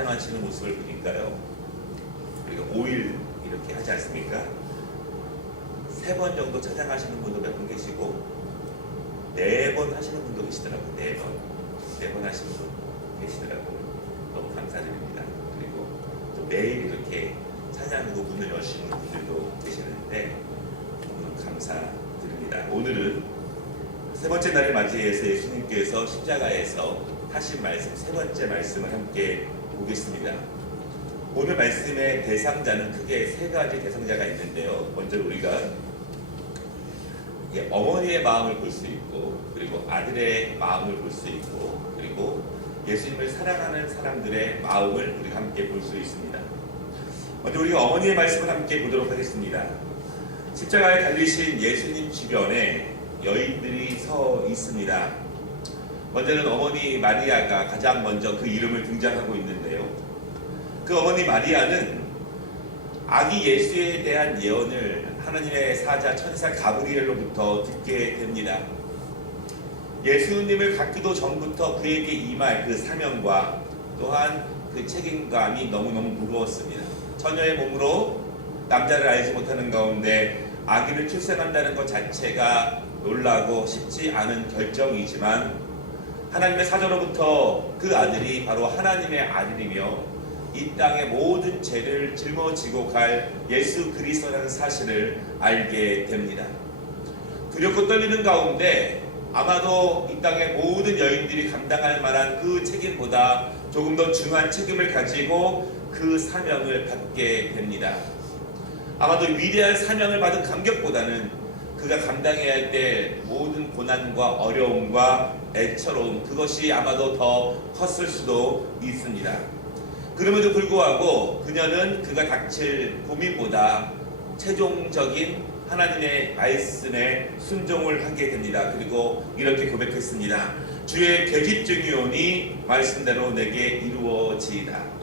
찬양하시는 모습을 보니까요, 우리가 5일 이렇게 하지 않습니까? 3번 정도 찬양하시는 분도 몇 분 계시고 4번 하시는 분도 계시더라고요. 4번 하시는 분 계시더라고요. 너무 감사드립니다. 그리고 또 매일 이렇게 찬양으로 문을 여시는 분들도 계시는데 너무 감사드립니다. 오늘은 3번째 날을 맞이해서 예수님께서 십자가에서 하신 말씀, 3번째 말씀을 함께 보겠습니다. 오늘 말씀의 대상자는 크게 3가지 대상자가 있는데요. 먼저 우리가 어머니의 마음을 볼 수 있고, 그리고 아들의 마음을 볼 수 있고, 그리고 예수님을 사랑하는 사람들의 마음을 우리가 함께 볼 수 있습니다. 먼저 우리가 어머니의 말씀을 함께 보도록 하겠습니다. 십자가에 달리신 예수님 주변에 여인들이 서 있습니다. 먼저는 어머니 마리아가 가장 먼저 그 이름을 등장하고 있는데요. 그 어머니 마리아는 아기 예수에 대한 예언을 하나님의 사자 천사 가브리엘로부터 듣게 됩니다. 예수님을 갖기도 전부터 그에게 임할 그 사명과 또한 그 책임감이 너무너무 무거웠습니다. 처녀의 몸으로 남자를 알지 못하는 가운데 아기를 출생한다는 것 자체가 놀라고 쉽지 않은 결정이지만 하나님의 사자로부터 그 아들이 바로 하나님의 아들이며 이 땅의 모든 죄를 짊어지고 갈 예수 그리스도라는 사실을 알게 됩니다. 두렵고 떨리는 가운데 아마도 이 땅의 모든 여인들이 감당할 만한 그 책임보다 조금 더 중요한 책임을 가지고 그 사명을 받게 됩니다. 아마도 위대한 사명을 받은 감격보다는 그가 감당해야 할 때 모든 고난과 어려움과 애처로움, 그것이 아마도 더 컸을 수도 있습니다. 그럼에도 불구하고 그녀는 그가 닥칠 고민보다 최종적인 하나님의 말씀에 순종을 하게 됩니다. 그리고 이렇게 고백했습니다. 주의 계집중이오니 말씀대로 내게 이루어지이다.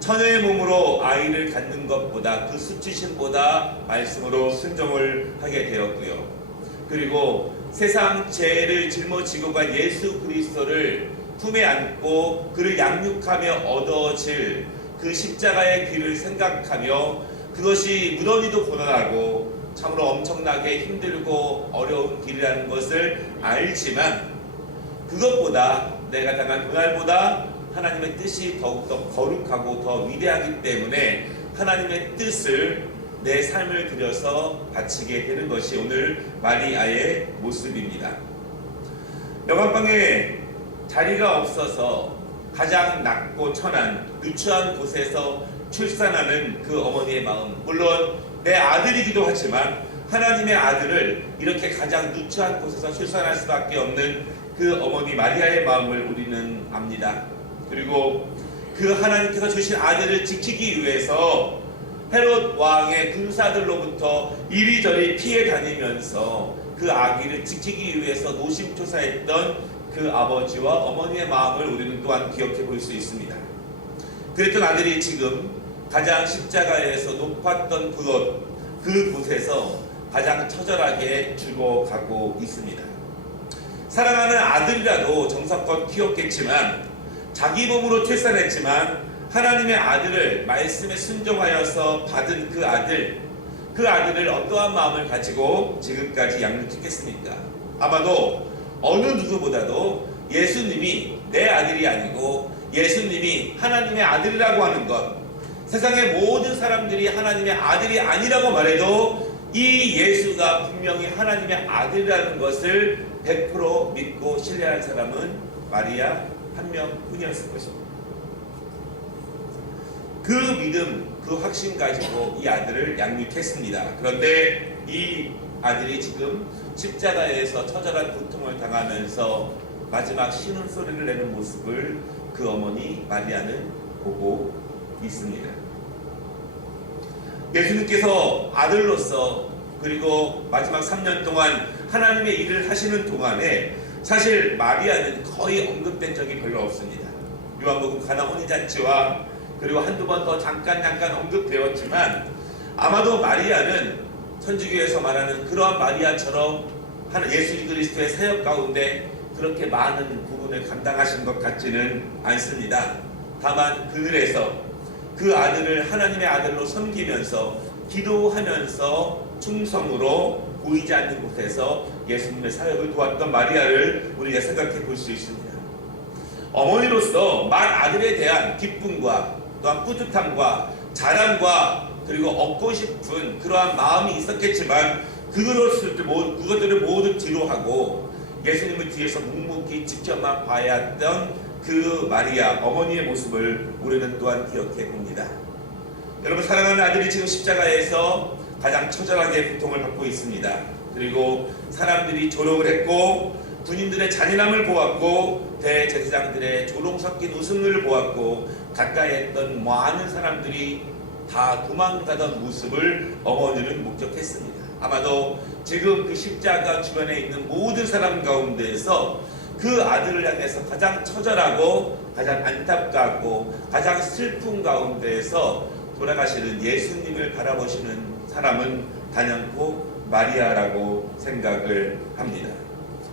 처녀의 몸으로 아이를 갖는 것보다 그 수치심보다 말씀으로 순종을 하게 되었고요. 그리고 세상 죄를 짊어지고 간 예수 그리스도를 품에 안고 그를 양육하며 얻어질 그 십자가의 길을 생각하며 그것이 무던히도 고난하고 참으로 엄청나게 힘들고 어려운 길이라는 것을 알지만 그것보다 내가 당한 고난보다 하나님의 뜻이 더욱더 거룩하고 더 위대하기 때문에 하나님의 뜻을 내 삶을 들여서 바치게 되는 것이 오늘 마리아의 모습입니다. 영화방에 자리가 없어서 가장 낮고 천한 누추한 곳에서 출산하는 그 어머니의 마음, 물론 내 아들이기도 하지만 하나님의 아들을 이렇게 가장 누추한 곳에서 출산할 수밖에 없는 그 어머니 마리아의 마음을 우리는 압니다. 그리고 그 하나님께서 주신 아들을 지키기 위해서 헤롯 왕의 군사들로부터 이리저리 피해 다니면서 그 아기를 지키기 위해서 노심초사했던 그 아버지와 어머니의 마음을 우리는 또한 기억해 볼 수 있습니다. 그랬던 아들이 지금 가장 십자가에서 높았던 그곳에서 가장 처절하게 죽어가고 있습니다. 사랑하는 아들이라도 정성껏 키웠겠지만 자기 몸으로 출산했지만 하나님의 아들을 말씀에 순종하여서 받은 그 아들을 어떠한 마음을 가지고 지금까지 양육했겠습니까? 아마도 어느 누구보다도 예수님이 내 아들이 아니고 예수님이 하나님의 아들이라고 하는 것, 세상의 모든 사람들이 하나님의 아들이 아니라고 말해도 이 예수가 분명히 하나님의 아들이라는 것을 100% 믿고 신뢰한 사람은 마리아 한 명뿐이었을 것입니다. 그 믿음, 그 확신 가지고 이 아들을 양육했습니다. 그런데 이 아들이 지금 십자가에서 처절한 고통을 당하면서 마지막 신음소리를 내는 모습을 그 어머니 마리아는 보고 있습니다. 예수님께서 아들로서 그리고 마지막 3년 동안 하나님의 일을 하시는 동안에 사실 마리아는 거의 언급된 적이 별로 없습니다. 요한복음 가나 혼인잔치와 그리고 한두 번 더 잠깐 언급되었지만 아마도 마리아는 천주교에서 말하는 그러한 마리아처럼 예수 그리스도의 사역 가운데 그렇게 많은 부분을 감당하신 것 같지는 않습니다. 다만 그늘에서 그 아들을 하나님의 아들로 섬기면서 기도하면서 충성으로 보이지 않는 곳에서 예수님의 사역을 도왔던 마리아를 우리가 생각해 볼 수 있습니다. 어머니로서 맏아들에 대한 기쁨과 또한 뿌듯함과 자랑과 그리고 얻고 싶은 그러한 마음이 있었겠지만 그것들을 모두 뒤로하고 예수님을 뒤에서 묵묵히 지켜만 봐야 했던 그 마리아 어머니의 모습을 우리는 또한 기억해 봅니다. 여러분, 사랑하는 아들이 지금 십자가에서 가장 처절하게 고통을 받고 있습니다. 그리고 사람들이 조롱을 했고 군인들의 잔인함을 보았고 대제사장들의 조롱 섞인 웃음을 보았고 가까이 했던 많은 사람들이 다 도망가던 모습을 어머니는 목격했습니다. 아마도 지금 그 십자가 주변에 있는 모든 사람 가운데에서 그 아들을 향해서 가장 처절하고 가장 안타깝고 가장 슬픈 가운데에서 돌아가시는 예수님을 바라보시는 사람은 단연코 마리아라고 생각을 합니다.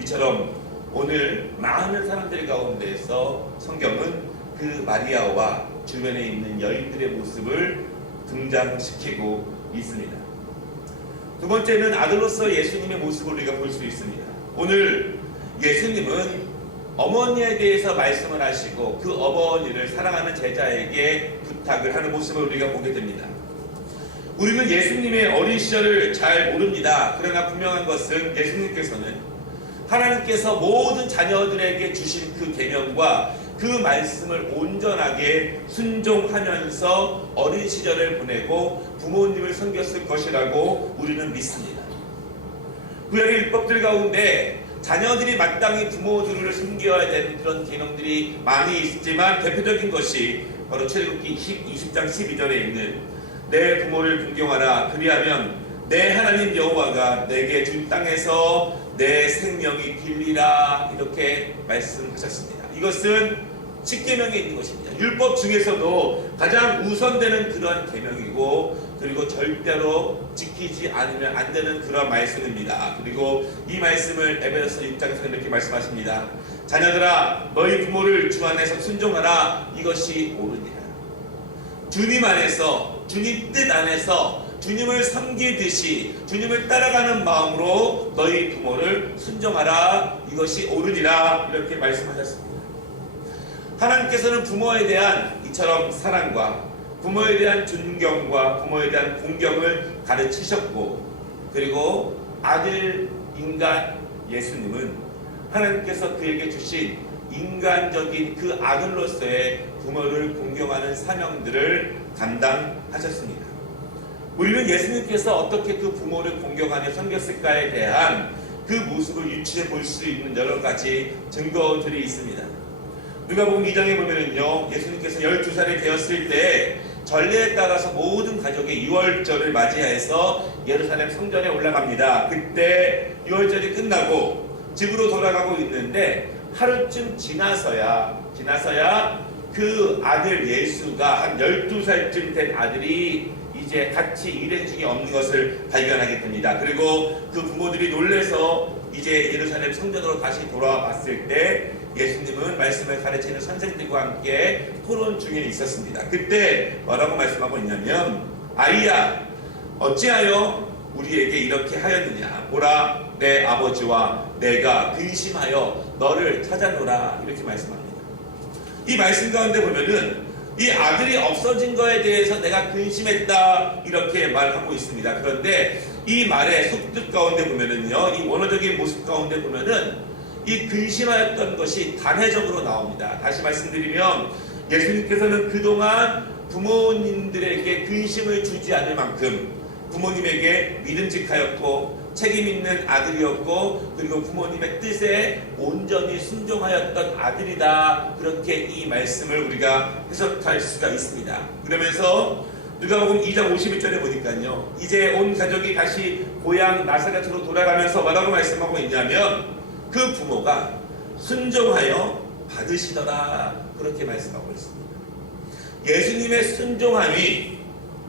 이처럼 오늘 많은 사람들 가운데에서 성경은 그 마리아와 주변에 있는 여인들의 모습을 등장시키고 있습니다. 두 번째는 아들로서 예수님의 모습을 우리가 볼 수 있습니다. 오늘 예수님은 어머니에 대해서 말씀을 하시고 그 어머니를 사랑하는 제자에게 부탁을 하는 모습을 우리가 보게 됩니다. 우리는 예수님의 어린 시절을 잘 모릅니다. 그러나 분명한 것은 예수님께서는 하나님께서 모든 자녀들에게 주신 그 계명과 그 말씀을 온전하게 순종하면서 어린 시절을 보내고 부모님을 섬겼을 것이라고 우리는 믿습니다. 구약의 율법들 가운데 자녀들이 마땅히 부모들을 섬겨야 되는 그런 계명들이 많이 있지만 대표적인 것이 바로 출애굽기 20장 12절에 있는 내 부모를 존경하라 그리하면 내 하나님 여호와가 내게 준 땅에서 내 생명이 길리라 이렇게 말씀하셨습니다. 이것은 10계명에 있는 것입니다. 율법 중에서도 가장 우선되는 그러한 계명이고 그리고 절대로 지키지 않으면 안 되는 그러한 말씀입니다. 그리고 이 말씀을 에베소서 6장에서 이렇게 말씀하십니다. 자녀들아 너희 부모를 주 안에서 순종하라 이것이 옳으니라. 주님 안에서 주님 뜻 안에서 주님을 섬기듯이 주님을 따라가는 마음으로 너희 부모를 순종하라 이것이 옳으니라 이렇게 말씀하셨습니다. 하나님께서는 부모에 대한 이처럼 사랑과 부모에 대한 존경과 부모에 대한 공경을 가르치셨고 그리고 아들 인간 예수님은 하나님께서 그에게 주신 인간적인 그 아들로서의 부모를 공경하는 사명들을 감당하셨습니다. 우리는 예수님께서 어떻게 그 부모를 공경하며 섬겼을까에 대한 그 모습을 유추해 볼 수 있는 여러 가지 증거들이 있습니다. 누가복음 2장에 보면은요, 예수님께서 12살이 되었을 때 전례에 따라서 모든 가족이 유월절을 맞이해서 예루살렘 성전에 올라갑니다. 그때 유월절이 끝나고 집으로 돌아가고 있는데 하루쯤 지나서야 그 아들 예수가 한 12살쯤 된 아들이 이제 같이 일행 중에 없는 것을 발견하게 됩니다. 그리고 그 부모들이 놀래서 이제 예루살렘 성전으로 다시 돌아와 봤을 때 예수님은 말씀을 가르치는 선생들과 함께 토론 중에 있었습니다. 그때 뭐라고 말씀하고 있냐면 아이야 어찌하여 우리에게 이렇게 하였느냐 보라 내 아버지와 내가 근심하여 너를 찾아노라 이렇게 말씀합니다. 이 말씀 가운데 보면은 이 아들이 없어진 거에 대해서 내가 근심했다 이렇게 말하고 있습니다. 그런데 이 말의 속뜻 가운데 보면은요, 이 원어적인 모습 가운데 보면은 이 근심하였던 것이 단회적으로 나옵니다. 다시 말씀드리면 예수님께서는 그동안 부모님들에게 근심을 주지 않을 만큼 부모님에게 믿음직하였고 책임있는 아들이었고 그리고 부모님의 뜻에 온전히 순종하였던 아들이다. 그렇게 이 말씀을 우리가 해석할 수가 있습니다. 그러면서 누가복음 2장 51절에 보니까요, 이제 온 가족이 다시 고향 나사렛으로 돌아가면서 뭐라고 말씀하고 있냐면 그 부모가 순종하여 받으시더라 그렇게 말씀하고 있습니다. 예수님의 순종함이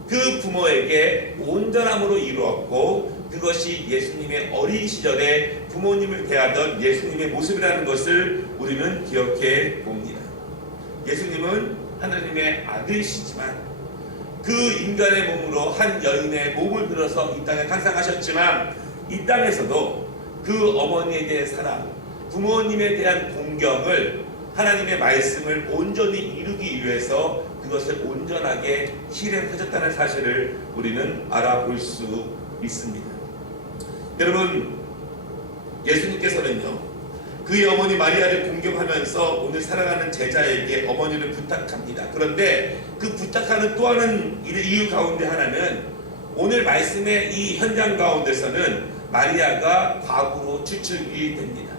그 부모에게 온전함으로 이루었고 그것이 예수님의 어린 시절에 부모님을 대하던 예수님의 모습이라는 것을 우리는 기억해 봅니다. 예수님은 하나님의 아들이시지만 그 인간의 몸으로 한 여인의 몸을 들어서 이 땅에 탄생하셨지만 이 땅에서도 그 어머니에 대한 사랑, 부모님에 대한 공경을 하나님의 말씀을 온전히 이루기 위해서 그것을 온전하게 실행하셨다는 사실을 우리는 알아볼 수 있습니다. 여러분, 예수님께서는요, 그의 어머니 마리아를 공경하면서 오늘 사랑하는 제자에게 어머니를 부탁합니다. 그런데 그 부탁하는 또 하나는 이유 가운데 하나는 오늘 말씀의 이 현장 가운데서는 마리아가 과부로 추측이 됩니다.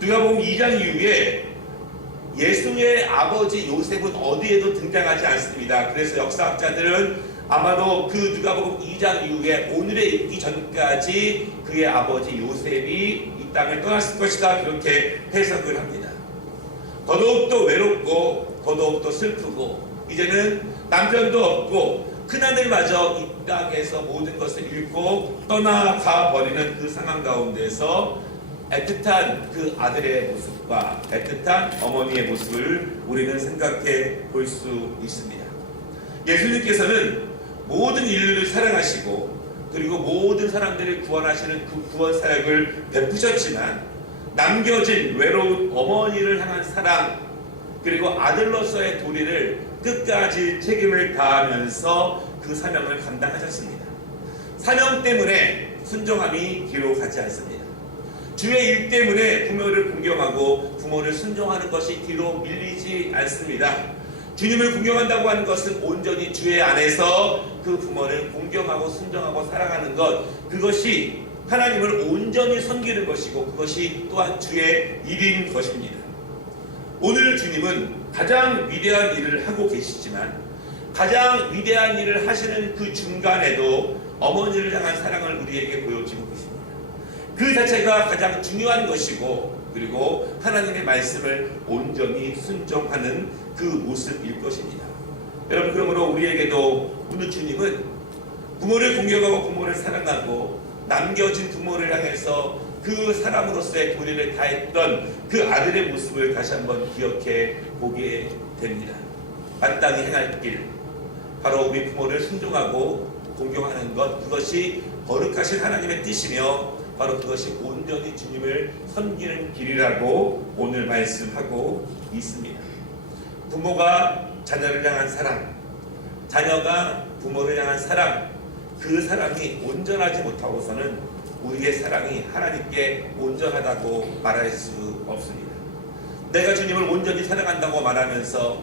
누가복음 2장 이후에 예수의 아버지 요셉은 어디에도 등장하지 않습니다. 그래서 역사학자들은 아마도 그 누가복음 2장 이후에 오늘에 있기 전까지 그의 아버지 요셉이 이 땅을 떠났을 것이다, 그렇게 해석을 합니다. 더더욱더 외롭고 더더욱더 슬프고 이제는 남편도 없고 큰아들마저 이 땅에서 모든 것을 잃고 떠나가 버리는 그 상황 가운데서 애틋한 그 아들의 모습과 애틋한 어머니의 모습을 우리는 생각해 볼 수 있습니다. 예수님께서는 모든 인류를 사랑하시고 그리고 모든 사람들을 구원하시는 그 구원 사역을 베푸셨지만 남겨진 외로운 어머니를 향한 사랑 그리고 아들로서의 도리를 끝까지 책임을 다하면서 그 사명을 감당하셨습니다. 사명 때문에 순종함이 뒤로 가지 않습니다. 주의 일 때문에 부모를 공경하고 부모를 순종하는 것이 뒤로 밀리지 않습니다. 주님을 공경한다고 하는 것은 온전히 주의 안에서 그 부모를 공경하고 순종하고 사랑하는 것, 그것이 하나님을 온전히 섬기는 것이고 그것이 또한 주의 일인 것입니다. 오늘 주님은 가장 위대한 일을 하고 계시지만 가장 위대한 일을 하시는 그 중간에도 어머니를 향한 사랑을 우리에게 보여주고 계십니다. 그 자체가 가장 중요한 것이고 그리고 하나님의 말씀을 온전히 순종하는 그 모습일 것입니다. 여러분, 그러므로 우리에게도 오늘 주님은 부모를 공경하고 부모를 사랑하고 남겨진 부모를 향해서 그 사람으로서의 도리를 다했던 그 아들의 모습을 다시 한번 기억해 보게 됩니다. 마땅히 행할 길, 바로 우리 부모를 순종하고 공경하는 것, 그것이 거룩하신 하나님의 뜻이며 바로 그것이 온전히 주님을 섬기는 길이라고 오늘 말씀하고 있습니다. 부모가 자녀를 향한 사랑, 자녀가 부모를 향한 사랑, 그 사랑이 온전하지 못하고서는 우리의 사랑이 하나님께 온전하다고 말할 수 없습니다. 내가 주님을 온전히 사랑한다고 말하면서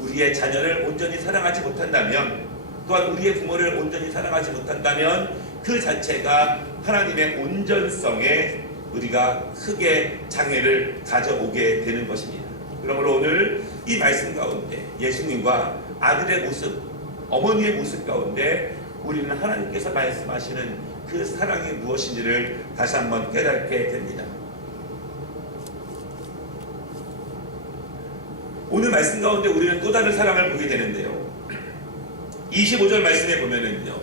우리의 자녀를 온전히 사랑하지 못한다면, 또한 우리의 부모를 온전히 사랑하지 못한다면 그 자체가 하나님의 온전성에 우리가 크게 장애를 가져오게 되는 것입니다. 그러므로 오늘 이 말씀 가운데 예수님과 아들의 모습, 어머니의 모습 가운데 우리는 하나님께서 말씀하시는 그 사랑이 무엇인지를 다시 한번 깨닫게 됩니다. 오늘 말씀 가운데 우리는 또 다른 사랑을 보게 되는데요. 25절 말씀에 보면은요,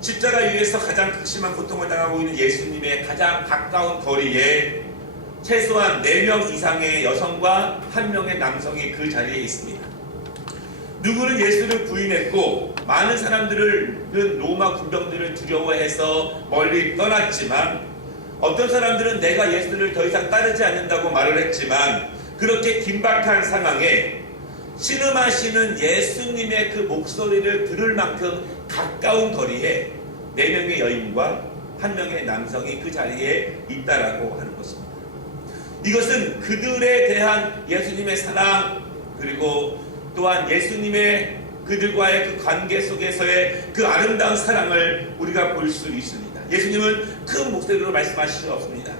십자가 위에서 가장 극심한 고통을 당하고 있는 예수님의 가장 가까운 거리에 최소한 4명 이상의 여성과 1명의 남성이 그 자리에 있습니다. 누구는 예수를 부인했고 많은 사람들은 로마 군병들을 두려워해서 멀리 떠났지만, 어떤 사람들은 내가 예수를 더 이상 따르지 않는다고 말을 했지만, 그렇게 긴박한 상황에 신음하시는 예수님의 그 목소리를 들을 만큼 가까운 거리에 4명의 여인과 1명의 남성이 그 자리에 있다라고 하는 것입니다. 이것은 그들에 대한 예수님의 사랑, 그리고 또한 예수님의 그들과의 그 관계 속에서의 그 아름다운 사랑을 우리가 볼 수 있습니다. 예수님은 큰 목소리로 말씀하실 수 없습니다.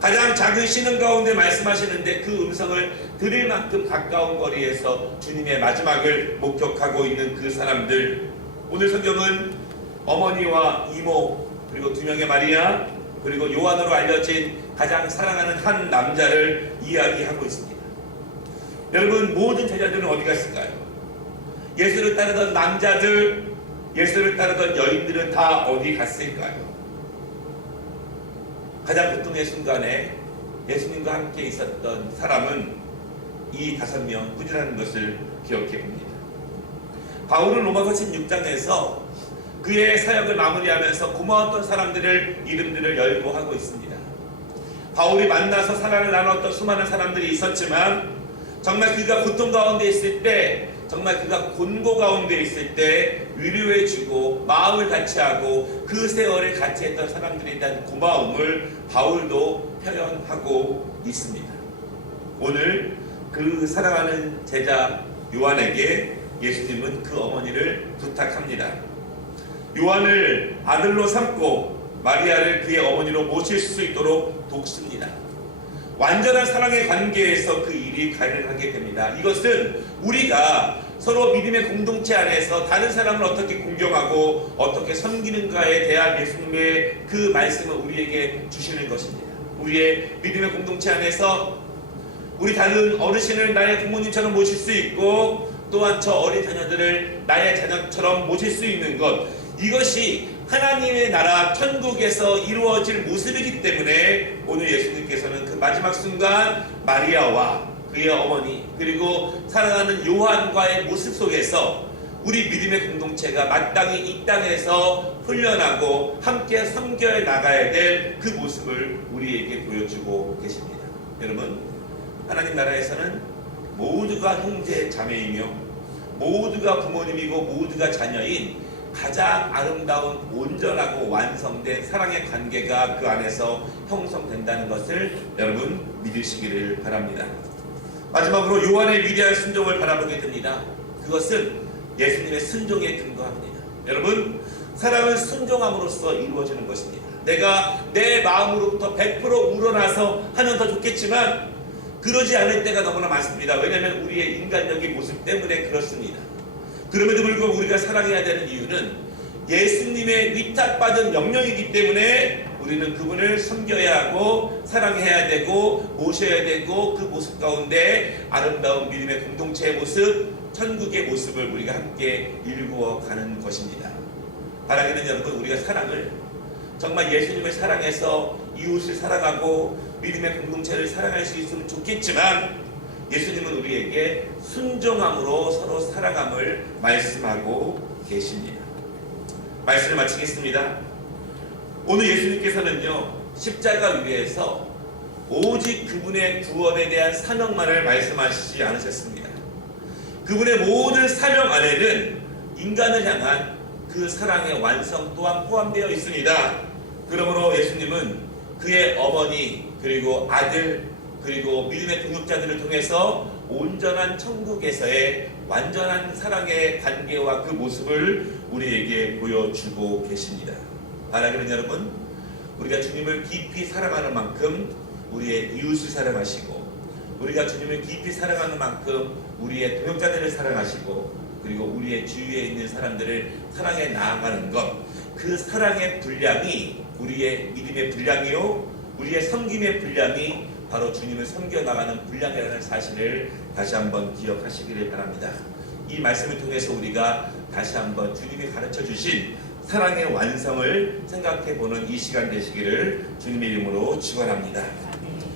가장 작은 신음 가운데 말씀하시는데 그 음성을 들을 만큼 가까운 거리에서 주님의 마지막을 목격하고 있는 그 사람들, 오늘 성경은 어머니와 이모, 그리고 2명의 마리아, 그리고 요한으로 알려진 가장 사랑하는 한 남자를 이야기하고 있습니다. 여러분, 모든 제자들은 어디 갔을까요? 예수를 따르던 남자들, 예수를 따르던 여인들은 다 어디 갔을까요? 가장 고통의 순간에 예수님과 함께 있었던 사람은 이 5명 뿐이라는 것을 기억해 봅니다. 바울은 로마서 16장에서 그의 사역을 마무리하면서 고마웠던 사람들을 이름들을 열거하고 있습니다. 바울이 만나서 사랑을 나눴던 수많은 사람들이 있었지만 정말 그가 고통 가운데 있을 때, 정말 그가 곤고 가운데 있을 때 위로해주고 마음을 같이하고 그 세월을 같이 했던 사람들에 대한 고마움을 바울도 표현하고 있습니다. 오늘 그 사랑하는 제자 요한에게 예수님은 그 어머니를 부탁합니다. 요한을 아들로 삼고 마리아를 그의 어머니로 모실 수 있도록 돕습니다. 완전한 사랑의 관계에서 그 일이 가능하게 됩니다. 이것은 우리가 서로 믿음의 공동체 안에서 다른 사람을 어떻게 공경하고 어떻게 섬기는가에 대한 예수님의 그 말씀을 우리에게 주시는 것입니다. 우리의 믿음의 공동체 안에서 우리 다른 어르신을 나의 부모님처럼 모실 수 있고 또한 저 어린 자녀들을 나의 자녀처럼 모실 수 있는 것, 이것이 하나님의 나라 천국에서 이루어질 모습이기 때문에 오늘 예수님께서는 그 마지막 순간 마리아와 그의 어머니 그리고 사랑하는 요한과의 모습 속에서 우리 믿음의 공동체가 마땅히 이 땅에서 훈련하고 함께 섬겨 나가야 될 그 모습을 우리에게 보여주고 계십니다. 여러분, 하나님 나라에서는 모두가 형제 자매이며 모두가 부모님이고 모두가 자녀인 가장 아름다운 온전하고 완성된 사랑의 관계가 그 안에서 형성된다는 것을 여러분 믿으시기를 바랍니다. 마지막으로 요한의 위대한 순종을 바라보게 됩니다. 그것은 예수님의 순종에 근거합니다. 여러분, 사랑은 순종함으로써 이루어지는 것입니다. 내가 내 마음으로부터 100% 우러나서 하면 더 좋겠지만 그러지 않을 때가 너무나 많습니다. 왜냐하면 우리의 인간적인 모습 때문에 그렇습니다. 그럼에도 불구하고 우리가 사랑해야 되는 이유는 예수님의 위탁받은 명령이기 때문에 우리는 그분을 섬겨야 하고 사랑해야 되고 모셔야 되고 그 모습 가운데 아름다운 믿음의 공동체의 모습, 천국의 모습을 우리가 함께 일구어가는 것입니다. 바라기는 여러분, 우리가 사랑을 정말 예수님을 사랑해서 이웃을 사랑하고 믿음의 공동체를 사랑할 수 있으면 좋겠지만 예수님은 우리에게 순종함으로 서로 사랑함을 말씀하고 계십니다. 말씀을 마치겠습니다. 오늘 예수님께서는요, 십자가 위에서 오직 그분의 구원에 대한 사명만을 말씀하시지 않으셨습니다. 그분의 모든 사명 안에는 인간을 향한 그 사랑의 완성 또한 포함되어 있습니다. 그러므로 예수님은 그의 어머니 그리고 아들 그리고 믿음의 동역자들을 통해서 온전한 천국에서의 완전한 사랑의 관계와 그 모습을 우리에게 보여주고 계십니다. 바라기는 여러분, 우리가 주님을 깊이 사랑하는 만큼 우리의 이웃을 사랑하시고 우리가 주님을 깊이 사랑하는 만큼 우리의 동역자들을 사랑하시고 그리고 우리의 주위에 있는 사람들을 사랑해 나아가는 것, 그 사랑의 분량이 우리의 믿음의 분량이요 우리의 섬김의 분량이 바로 주님을 섬겨나가는 분량이라는 사실을 다시 한번 기억하시기를 바랍니다. 이 말씀을 통해서 우리가 다시 한번 주님이 가르쳐 주신 사랑의 완성을 생각해 보는 이 시간 되시기를 주님의 이름으로 축원합니다.